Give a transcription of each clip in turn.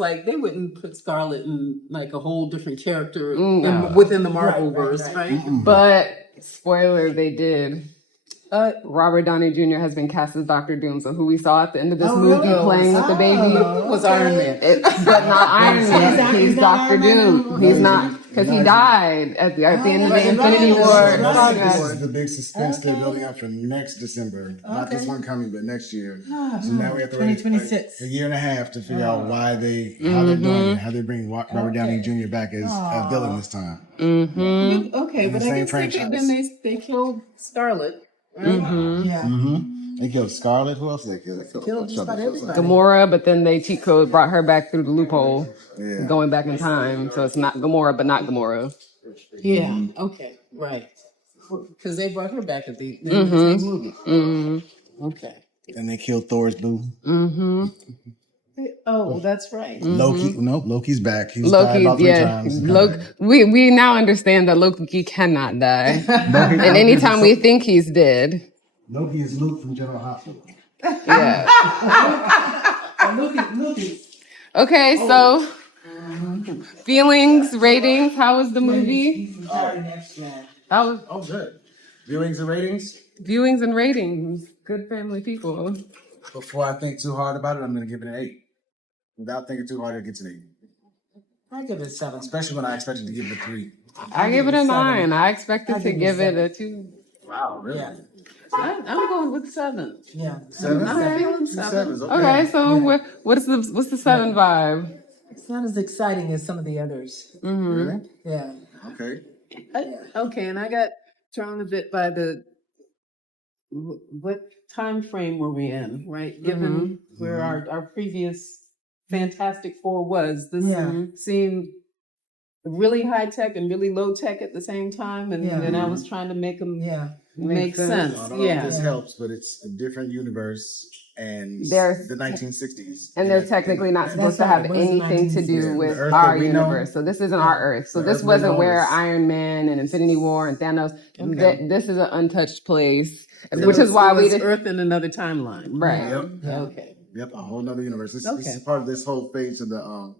like, they wouldn't put Scarlet in like a whole different character within the Marvelverse, right? But spoiler, they did. Robert Downey Jr. has been cast as Dr. Doom, so who we saw at the end of this movie playing with the baby was Iron Man. but not Iron Man. He's Dr. Doom. He's not, because he died at the end of the Infinity War. This is the big suspense they're building up for next December. Not this one coming, but next year. So now we have to wait 2026. a year and a half to figure out how they're doing it, how they bring Robert Downey Jr. back as a villain this time. Okay, but I guess franchise. then they killed Scarlet. Right? They killed Scarlet. Who else did they kill? They Killed just about everybody. Gamora, but then they cheat code brought her back through the loophole, going back in time. So it's not Gamora, but not Gamora. Yeah. Okay. Right. Because they brought her back at the end of the movie. Okay. And they killed Thor's boo. Oh, that's right. Loki. Nope, Loki's back. He's died about 3 times. We now understand that Loki cannot die. And anytime we think he's dead. Loki is Luke from General Hospital. Yeah. Loki. Okay, so feelings, ratings. How was the movie? That was Good. Viewings and ratings? viewings and ratings. Good family people. Before I think too hard about it, I'm going to give it an 8. Without thinking too hard, it gets an 8. I give it 7. Especially when I expected to give it a 3. I give it a 9. I expected to give it a 2. Wow, really? Yeah. I'm going with 7. Yeah. 7? I'm feeling 7. Okay, so what's the 7 vibe? It's not as exciting as some of the others. Really? Yeah. Okay. Okay, and I got thrown a bit by what time frame were we in, right? Given where our previous Fantastic Four was, this seemed really high tech and really low tech at the same time, and then I was trying to make them make sense. I don't know if this helps, but it's a different universe and the 1960s. And they're technically not supposed to have anything to do with Earth our that we know. universe. So this isn't our Earth. So this Earth we wasn't know where is- Iron Man and Infinity War and Thanos. This is an untouched place, So which is why it we was did. Earth in another timeline. Right. Yep. Okay. Yep, a whole nother universe. This Okay. is part of this whole phase of the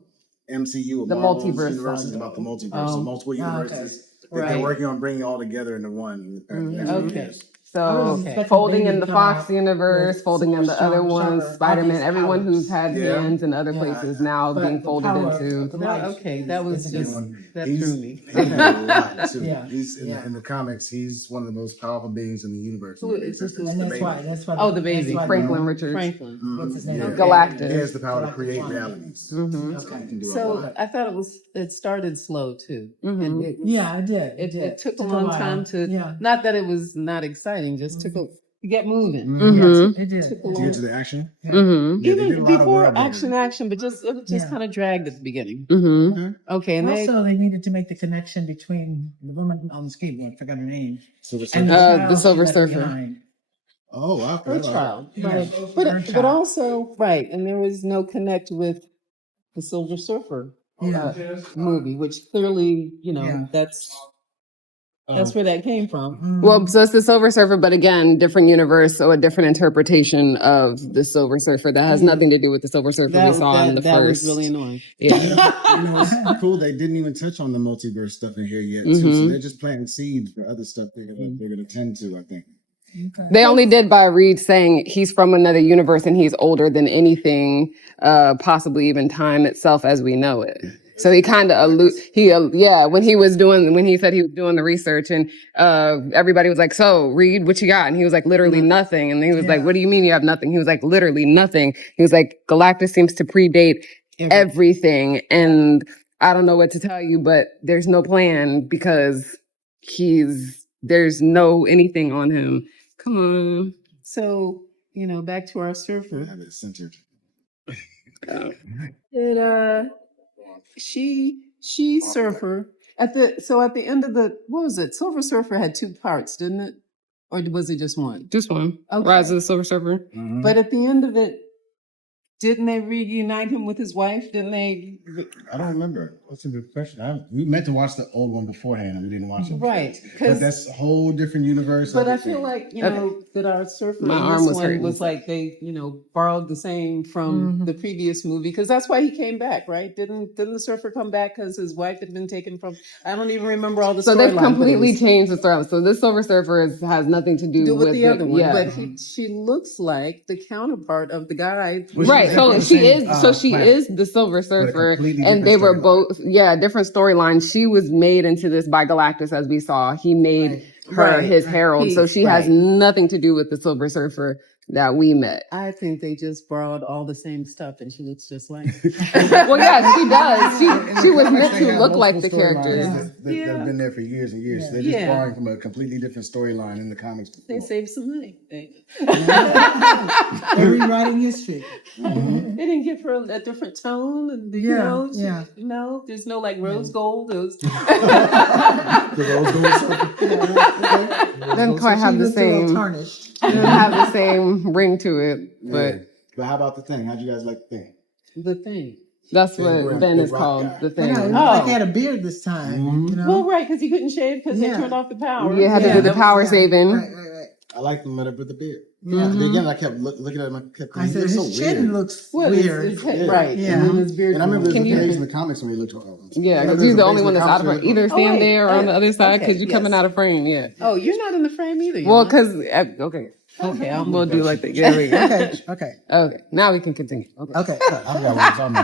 MCU, of The Marvel's multiverse universe is saga. about the multiverse, so multiple universes that they're Right. working on bringing all together into one. Okay. So expecting folding Baby in the to come Fox out universe, with folding in the super other ones, sharper, Spider-Man, obvious everyone powers. who's had Yeah. hands in other places now But being the folded power of into. the light Okay, that was is just different. that He's- threw me. He had a lot too. Yeah. He's in the comics. He's one of the most powerful beings in the universe. Who is this? And that's why. That's why. Oh, the baby. that's why- Franklin Richards. Franklin. What's his name? Yeah. Galactus. He has the power to create realities. So he can do a So lot. I thought it started slow too. And Yeah, I did. it took a long while. time to. Yeah. Not that it was not exciting, just took to get moving. Yes, it did. Took a To long get to the action. Mm-hmm. Yeah, they did a even lot of before world building. action, but it just kind of dragged at the beginning. Mm-hmm. Okay, and Also, they needed to make the connection between the woman on the skateboard, I forgot her name, So the and the child Silver left Surfer. behind. oh, wow. her child, Yeah. right? Her But child. also right, and there was no connect with the Silver Surfer movie, which clearly Yeah. that's where that came from. Well, so it's the Silver Surfer, but again, different universe, so a different interpretation of the Silver Surfer that has nothing to do with the Silver Surfer we saw in the that first. was really annoying. Yeah. It's cool. They didn't even touch on the multiverse stuff in here yet, too. So they're just planting seeds for other stuff they're gonna tend to, I think. They only did by Reed saying he's from another universe and he's older than anything, possibly even time itself as we know it. So he kind of when he said he was doing the research and everybody was like, so Reed, what you got? And he was like, literally nothing. And he was like, what do you mean you have nothing? He was like, literally nothing. He was like, Galactus seems to predate everything. And I don't know what to tell you, but there's no plan because there's no anything on him. Come on. So back to our surfer. Have it centered. She surfer at the end of what was it? Silver Surfer had 2 parts, didn't it? Or was it just one? Just one. Okay. Rise of the Silver Surfer. But at the end of it, Didn't they reunite him with his wife? Didn't they? I don't remember. That's a good question. We meant to watch the old one beforehand, and we didn't watch it. Right, But that's a whole different universe. But I everything. feel like, that our surfer My in arm this was one hurting. was like they, borrowed the same from the previous movie because that's why he came back, right? Didn't the surfer come back because his wife had been taken from? I don't even remember all the. So they've storyline, but it completely was changed the story. So this Silver Surfer has nothing to do with the other one, yeah. but she looks like the counterpart of the guy. Right, so she is the Silver Surfer, and they were both different storylines. She was made into this by Galactus, as we saw. He made her his herald, so she has nothing to do with the Silver Surfer that we met. I think they just borrowed all the same stuff, and she looks just like. Well, yeah, she does. She was meant to look like the characters. They've been there for years and years. They're just borrowing from a completely different storyline in the comics. They saved some money. They're rewriting history. They didn't give her a different tone, and there's no like rose gold. It was Doesn't quite have the same. Tarnished. Doesn't have the same ring to it, but But how about the Thing? How'd you guys like the Thing? The Thing. that's what Ben is called. The Thing. It looked like he had a beard this time. Well, right, because he couldn't shave because they turned off the power. You had to do the power saving. Right. I like them with the beard. Yeah. Again, I kept looking at him. I kept I thinking, said so his chin weird. looks Well, weird. right. Yeah. And then his beard. And I remember Can there's a you- page in the comics when he looked all Yeah, because he's the only one that's out of frame. Either stand wait. there or on the other side Okay, because you're coming yes. out of frame. Yeah. Oh, you're not in the frame either. Well, you're not? because Okay, we'll do like that. There we go. Okay. Okay, now we can continue. Okay. Okay. I forgot what I'm talking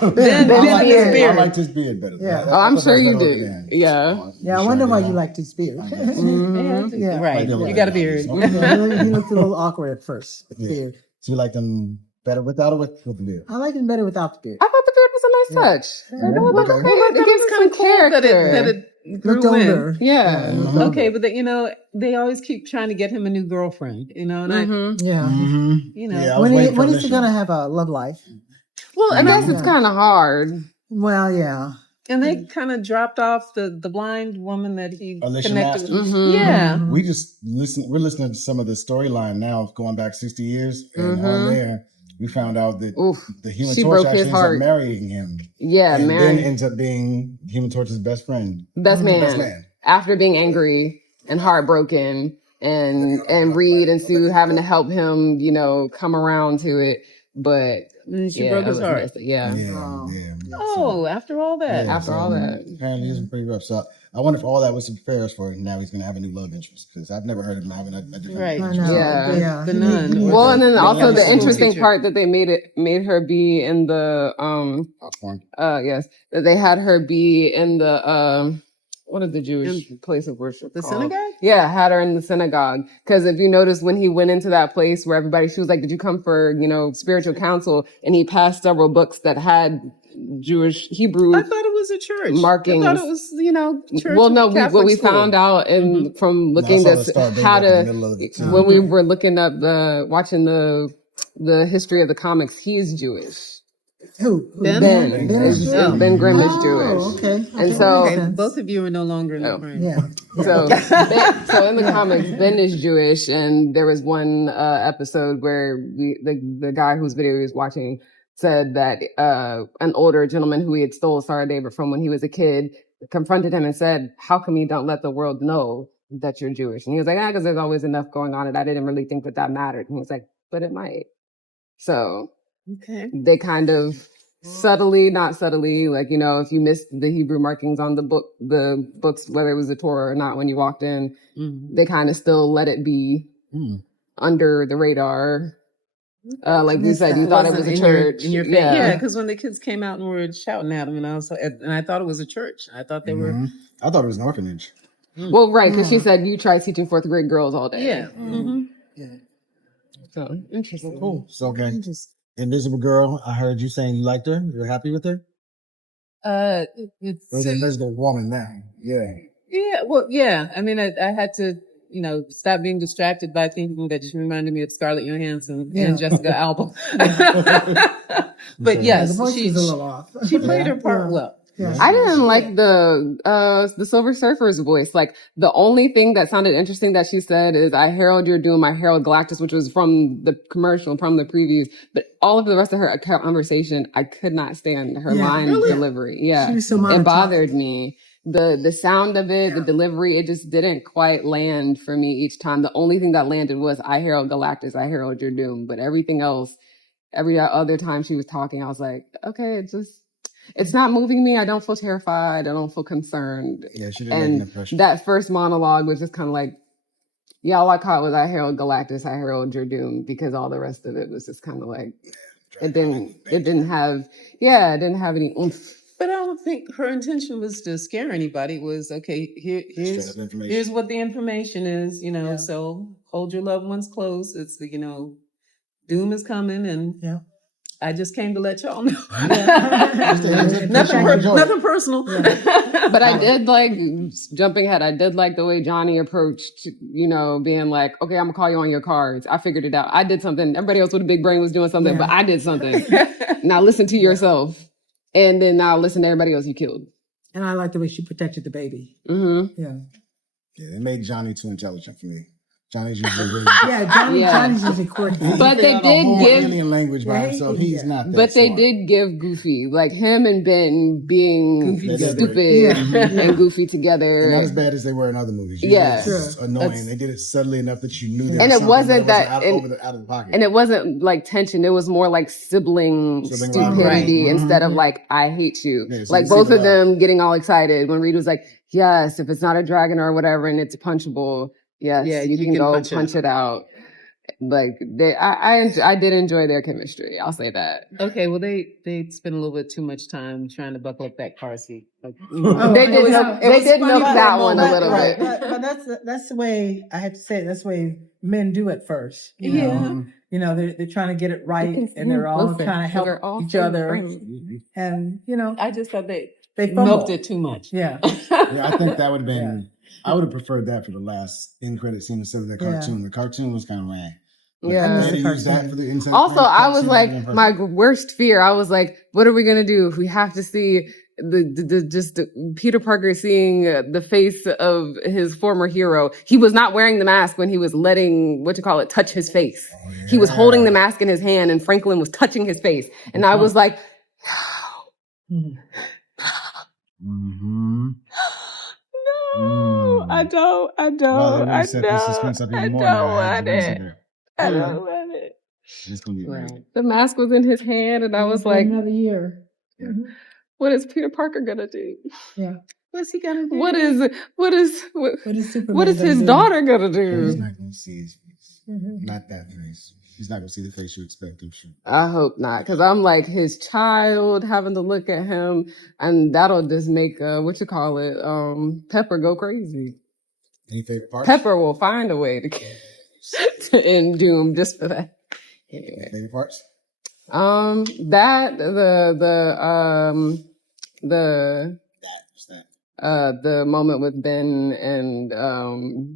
about. Ben his I beard. liked his beard better. Yeah. Oh, I'm sure you do. Yeah. Yeah, I wonder why you liked his beard. Yeah, right. I do You like got a that. beard. He looked a little awkward at first. With the beard. So you like them better without or with the beard? I like him better without the beard. I thought the beard was a nice touch. Okay. It gives some character. that it grew Looked in. older. Yeah. Okay, but they always keep trying to get him a new girlfriend, and Yeah. Yeah, I was When, waiting for when is he Alicia. gonna have a love life? Well, I guess it's kind of hard. Well, yeah. and they kind of dropped off the blind woman that he Alicia connected with. Masters. Yeah. We just we're listening to some of the storyline now going back 60 years, and on there we found out that Oof. the Human She Torch broke actually his ends up heart. marrying him, Yeah, and man. then ends up being Human Torch's best friend. Best man. Best man. After being angry and heartbroken and Reed and Sue having to help him, come around to it. But And she yeah, broke it his was heart. messed up. Yeah. Yeah. Oh, after all that. Yeah, After all that. apparently it's pretty rough. So I wonder if all that was some fairs for him. Now he's going to have a new love interest because I've never heard of him having a different. Right. I know. Yeah. Yeah. The nun. Well, and then also the school interesting teacher. part that they made her be in the yes, that they had her be in the what is the Jewish place of worship The called? synagogue? Yeah, had her in the synagogue. Because if you notice, when he went into that place where everybody, she was like, "Did you come for spiritual counsel?" And he passed several books that had Jewish Hebrew. I thought it was a church. Markings. I thought it was, church. Well, no, Catholic what we school. found out from looking No, I saw at the Star Date how up in to the middle of it, too. when we were looking up watching the history of the comics, he is Jewish. Who? Ben? Ben is Jewish? Ben Grimm is Oh, Jewish. okay. And so- Okay, both of you are no longer in the frame. Yeah. So in the comics, Ben is Jewish, and there was one episode where the guy whose video he was watching said that an older gentleman who he had stole Sarah David from when he was a kid confronted him and said, "How come you don't let the world know that you're Jewish?" And he was like, because there's always enough going on, and I didn't really think that mattered. And he was like, "But it might." So Okay. they kind of subtly, not subtly, like, if you missed the Hebrew markings on the books, whether it was the Torah or not when you walked in, they kind of still let it be under the radar. Like you said, you thought it was a church. In your face. Yeah, because when the kids came out and were shouting at them, and I thought it was a church. I thought they were. I thought it was an orphanage. Well, right, because she said you try teaching fourth grade girls all day. Yeah. So interesting. Cool. So okay. Invisible Girl. I heard you saying you liked her. You're happy with her. It's Or is it Invisible Woman now? Yeah. yeah. Well, yeah. I mean, I had to, stop being distracted by thinking that she reminded me of Scarlett Johansson and Jessica Alba. But The yes, voice she is a little off. she played her part well. Yeah. I didn't like the Silver Surfer's voice. Like the only thing that sounded interesting that she said is "I herald your doom, I herald Galactus," which was from the commercial, from the previews. But all of the rest of her conversation, I could not stand her line delivery. Yeah, She was so it monotone. bothered me. The sound of it, the delivery, it just didn't quite land for me each time. The only thing that landed was "I herald Galactus, I herald your doom." But everything else, every other time she was talking, I was like, okay, it's not moving me. I don't feel terrified. I don't feel concerned. Yeah, she didn't make an And impression. that first monologue was just kind of like, yeah, all I caught was "I herald Galactus, I herald your doom," because all the rest of it was just kind of like, it didn't have any oomph. But I don't think her intention was to scare anybody. It was okay. Here's Straight up information. here's what the information is. Yeah. So hold your loved ones close. It's doom is coming, and I just came to let y'all know. Nothing personal. But I did like, jumping ahead, I did like the way Johnny approached, being like, okay, I'm gonna call you on your cards. I figured it out. I did something. Everybody else with a big brain was doing something, but I did something. Now listen to yourself. And then now listen to everybody else you killed. And I like the way she protected the baby. Mm-hmm. Yeah. Yeah, they made Johnny too intelligent for me. Johnny's usually really Johnny's usually quirky. But they did give alien language by himself. He's not that But they smart. did give Goofy, like him and Ben being Goofy stupid and goofy together. And not as bad as they were in other movies. Yeah. It's just annoying. They did it subtly enough that you knew there And was it wasn't that that, was out of the pocket. and it wasn't like tension. It was more like sibling stupidity instead of like, I hate you. Yeah, so like you both see of them getting all excited when Reed was like, yes, if it's not a dragon or whatever and it's punchable, yes, you can go punch it out. Like I did enjoy their chemistry. I'll say that. Okay, well they spent a little bit too much time trying to buckle up that car seat. Like, They did milk that one a little bit. But that's the way I have to say it. That's the way men do it first. You know, they're trying to get it right, and they're all trying to help each other. And I just thought they fumble. milked it too much. Yeah, I think that would have been. I would have preferred that for the last end credit scene instead of the cartoon. The cartoon was kind of meh. Also, I was like, my worst fear. I was like, what are we gonna do if we have to see the Peter Parker seeing the face of his former hero? He was not wearing the mask when he was letting touch his face. Oh, yeah. He was holding the mask in his hand, and Franklin was touching his face, and I was like, no, I don't. I don't want it. I don't want it. It's gonna be great. The mask was in his hand, and I was like, another year. Yeah. What is Peter Parker gonna do? Yeah. What's he gonna do? What is his daughter gonna do? He's not gonna see his face. Not that face. He's not gonna see the face you expect him to. I hope not, because I'm like his child having to look at him, and that'll just make Pepper go crazy. Any favorite parts? Pepper will find a way to end Doom just for that. Anyway. Favorite parts? The moment with Ben and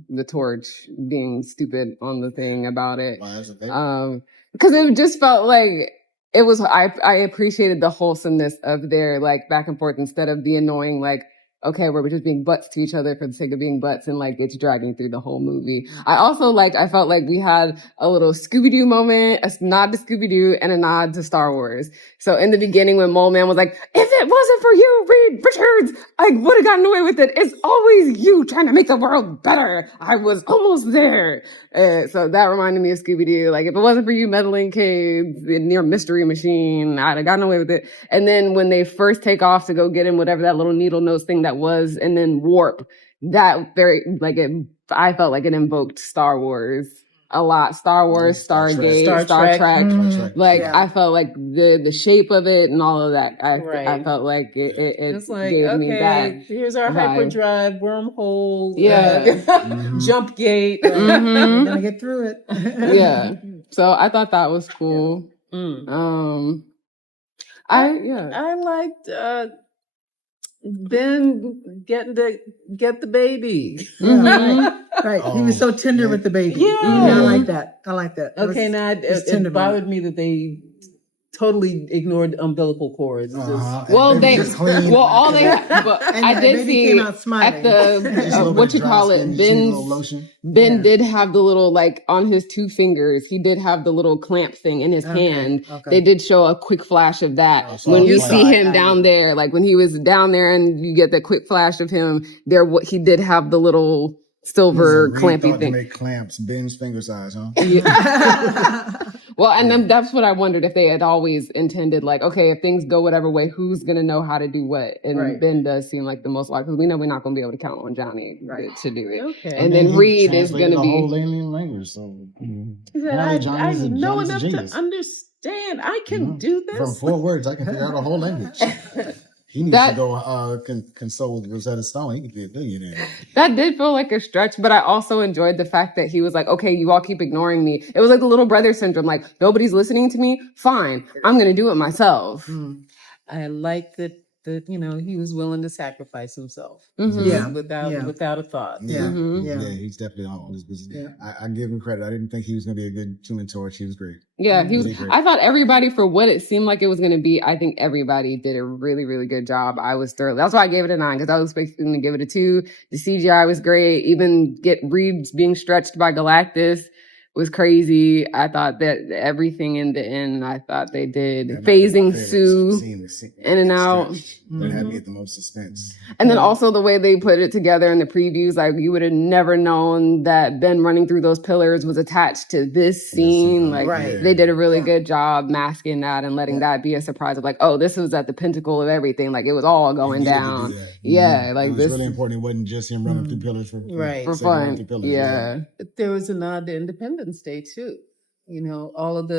the torch being stupid on the thing about it. Why is it favorite? Because it just felt like it was. I appreciated the wholesomeness of their like back and forth instead of the annoying like, okay, we're just being butts to each other for the sake of being butts, and like it's dragging through the whole movie. I felt like we had a little Scooby-Doo moment, a nod to Scooby-Doo, and a nod to Star Wars. So in the beginning when Mole Man was like, if it wasn't for you, Reed Richards, I would have gotten away with it. It's always you trying to make the world better. I was almost there. So that reminded me of Scooby-Doo. Like, if it wasn't for you meddling kids in your mystery machine, I'd have gotten away with it. And then when they first take off to go get him, whatever that little needle nose thing that was, and then warp, I felt like it invoked Star Wars a lot. Star Wars, Stargate, Star Trek. I felt like the shape of it and all of that. I felt like it like, gave me that. Here's our hyperdrive, wormhole, jump gate. We're gonna get through it. Yeah. So I thought that was cool. I liked Ben getting to get the baby. Right. He was so tender with the baby. Yeah. I like that. Okay, now it bothered me that they totally ignored umbilical cords. Well, they just clean. all they. But And I the did baby see came out smiling. at Just a the little what bit you dry call skin, it, you just need a little Ben's. lotion. Ben Yeah. did have the little, like, on his 2 fingers, he did have the little clamp thing in his hand. Okay. They did show a quick flash of that. Oh, so When you you saw see it, him I down did. there, like when he was down there and you get that quick flash of him, he did have the little silver Reed clampy thought to thing. make clamps Ben's finger size, huh? Well, and then that's what I wondered, if they had always intended, like, okay, if things go whatever way, who's going to know how to do what? And Right. Ben does seem like the most likely. We know we're not going to be able to count on Johnny to do it. Okay. And then he Reed is translated going to the be. whole alien language. So He said, apparently I Johnny's a- know Johnny's a enough to genius. understand. I can You know, do From this. 4 words, I can figure out a whole language. He needs That- to go console Rosetta Stone. He could be a billionaire. That did feel like a stretch, but I also enjoyed the fact that he was like, okay, you all keep ignoring me. It was like the little brother syndrome, like, nobody's listening to me. Fine. I'm going to do it myself. I like that he was willing to sacrifice himself. Mhm. Yeah. Without a thought. Yeah. Mhm. Yeah. He's definitely on his business. Yeah. I give him credit. I didn't think he was going to be a good Human Torch. He was great. Yeah, he was. Really great. I thought everybody, for what it seemed like it was going to be, I think everybody did a really, really good job. I was thrilled. That's why I gave it a 9, because I was expecting to give it a 2. The CGI was great. Even get Reeves being stretched by Galactus was crazy. I thought that everything in the end, I thought they did. And Phasing my favorite Sue scene was in and out. That had me at the most suspense. And then also the way they put it together in the previews, like you would have never known that Ben running through those pillars was attached to this scene. Like Right. they did a really good job masking that and letting that be a surprise of like, oh, this was at the pinnacle of everything. Like it was all going He needed to down. do that. Yeah, like it was this really important. It wasn't just him running through pillars for Right. for sake of running fun. through pillars. Yeah. There was a nod to Independence Day too. All of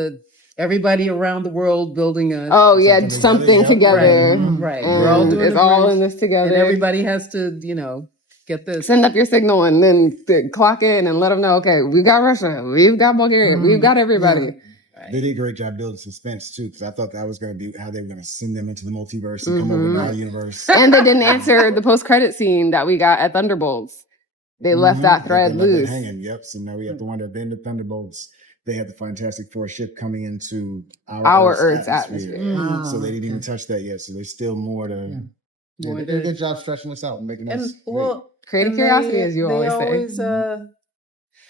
everybody around the world building a Oh yeah, Something something together, together. right. And We're all doing it's the all bridge, in this and together. everybody has to get this. Send up your signal and then clock in and let them know, okay, we've got Russia, we've got Bulgaria, we've got everybody. They did a great job building suspense too, because I thought that was going to be how they were going to send them into the multiverse and come over to our universe. And they didn't answer the post-credit scene that we got at Thunderbolts. They left that thread They let that loose. hanging. Yep. So now we have to wonder if in the Thunderbolts they had the Fantastic Four ship coming into Our Earth's atmosphere. So they didn't even touch that yet. So there's still more to. Yeah, More they did a to- good job stretching us out and making us. And Creative and curiosity, as you they always say.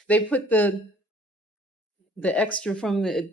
They put the extra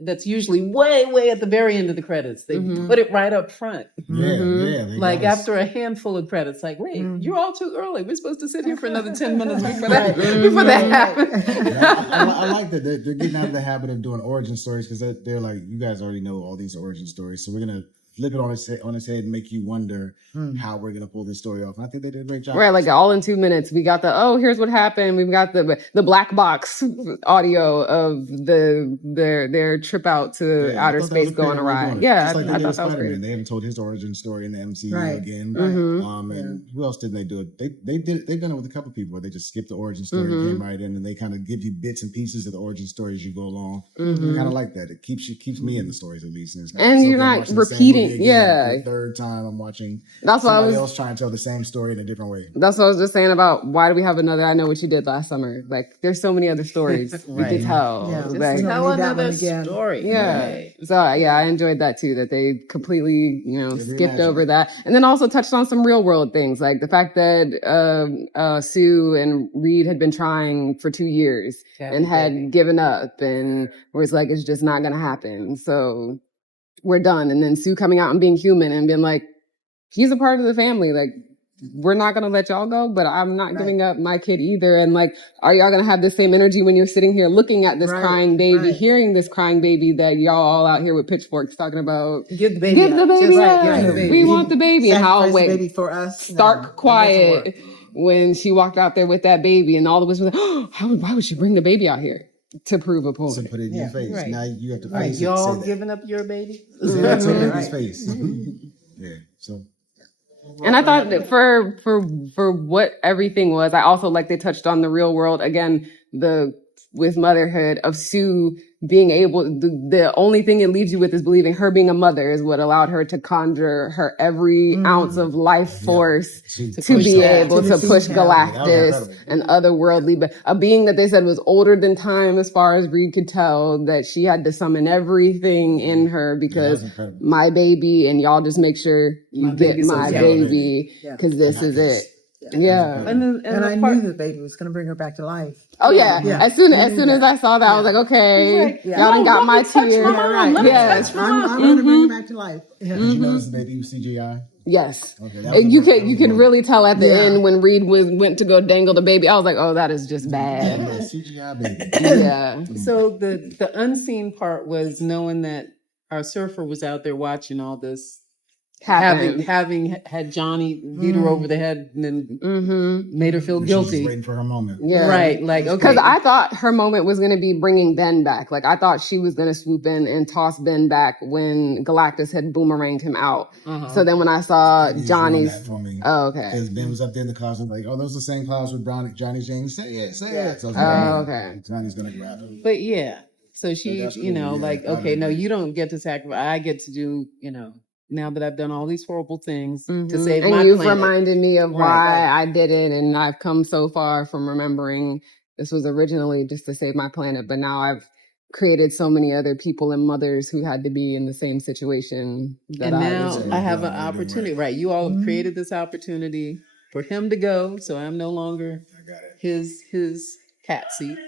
that's usually way at the very end of the credits. They put it right up front. Yeah. They Like got us. after a handful of credits, like, wait, you're all too early. We're supposed to sit here for another 10 minutes before that happens. I like that they're getting out of the habit of doing origin stories, because they're like, you guys already know all these origin stories, so we're gonna flip it on its head and make you wonder how we're gonna pull this story off. And I think they did a great job. Right, like all in 2 minutes. We got here's what happened. We've got the black box audio of their trip out to Yeah, I outer thought that was space a great going way of awry. doing it. Yeah, Just like they I did thought with that was Spider-Man. great. They haven't told his origin story in the MCU Right. again. Mm-hmm. And who else didn't they do it? They've done it with a couple people where they just skipped the origin story and came right in, and they kind of give you bits and pieces of the origin story as you go along. I kind of like that. It keeps me in the stories at least. It's not And so you're that I'm not watching the same repeating- movie again yeah. for the third time I'm watching That's why somebody else trying to tell the same story in a different way. That's what I was just saying about why do we have another I Know What You Did Last Summer? Like, there's so many other stories we Right. could tell. Yeah. Like, Just Tell need that another one again. story. yeah. Right. So, yeah, I enjoyed that too, that they completely, skipped reimagined. over that. And then also touched on some real world things, like the fact that Sue and Reed had been trying for 2 years and had given up and was like, it's just not going to happen. So we're done. And then Sue coming out and being human and being like, he's a part of the family. Like, we're not going to let y'all go, but I'm not giving up my kid either. And like, are y'all going to have the same energy when you're sitting here looking at this crying baby, hearing this crying baby that y'all all out here with pitchforks talking about? Give the baby Give the up. baby Just up. give the baby. We want the baby. And how, Sacrifice the wait, baby for us. stark No, that quiet doesn't work. when she walked out there with that baby, and all of us were like, oh, why would she bring the baby out here? To prove a So point. put it in your face. right. Now you have to Right. face it. Y'all Say that. giving up your baby? Say that to the baby's Right. face. Yeah. So. And I thought that for what everything was, I also like they touched on the real world again, with motherhood of Sue being able, the only thing it leaves you with is believing her being a mother is what allowed her to conjure her every ounce of life force to be able to push Galactus and otherworldly, but a being that they said was older than time as far as Reed could tell, that she had to summon everything in her because my baby, and y'all just make sure you get my baby because this is it. Yeah. And I knew the baby was going to bring her back to life. Oh yeah. As soon as I saw that, I was like, okay, y'all done got my tears. Yes. I'm going to bring her back to life. Did you notice the baby was CGI? Yes. Okay, You could really tell at the end when Reed went to go dangle the baby. I was like, oh, that is just bad. CGI baby. Yeah. So the unseen part was knowing that our surfer was out there watching all this. Having had Johnny beat her over the head and then made her feel guilty. She was waiting for her moment. Yeah. Right. Like, okay. Because I thought her moment was going to be bringing Ben back. Like, I thought she was going to swoop in and toss Ben back when Galactus had boomeranged him out. So then when I saw Johnny's... Oh, okay. Because Ben was up there in the clouds and like, oh, those are the same clouds with Johnny James. Say it. So okay. Johnny's going to grab him. But yeah. So she, okay, no, you don't get to sacrifice. I get to do, now that I've done all these horrible things to save my planet. And you've reminded me of why I did it, and I've come so far from remembering this was originally just to save my planet, but now I've created so many other people and mothers who had to be in the same situation. And now I have an opportunity, right? You all have created this opportunity for him to go, so I'm no longer his cat seat.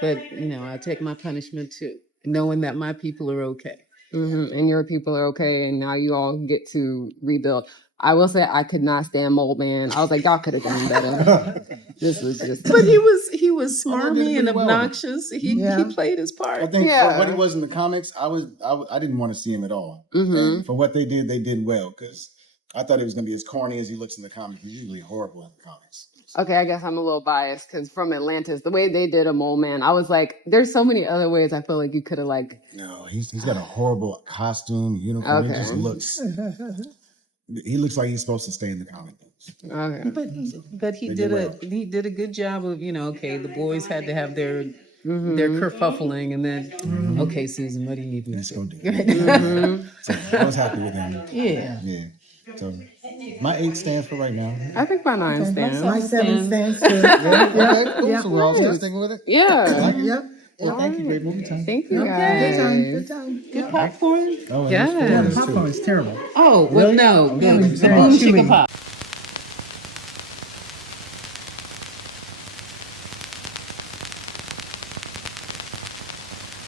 But, I take my punishment too, knowing that my people are okay. And your people are okay, and now you all get to rebuild. I will say I could not stand Mold Man. I was like, y'all could have done better. This was just. But he was smarmy and obnoxious. He played his part. I think for what he was in the comics, I didn't want to see him at all. And for what they did well, because I thought it was going to be as corny as he looks in the comics. He's usually horrible in the comics. Okay, I guess I'm a little biased because from Atlantis, the way they did a Mole Man, I was like, there's so many other ways I feel like you could have No, he's got a horrible costume, uniform. Okay. He just looks. He looks like he's supposed to stay in the comic books. Okay. But he did a good job of the boys had to have their kerfuffling, and then okay, Susan, what do you need? Let's go do So I was happy with him. Yeah. So my 8 stands for right now. I think my 9 stands. My 7 stands too. Okay, cool. So we're all still sticking with it? Yeah. Yep. Well, thank you. Great movie time. Thank you, guys. Good time. Good popcorn? Oh, yeah. The popcorn is terrible. Oh, well, no. The boom chicka pop.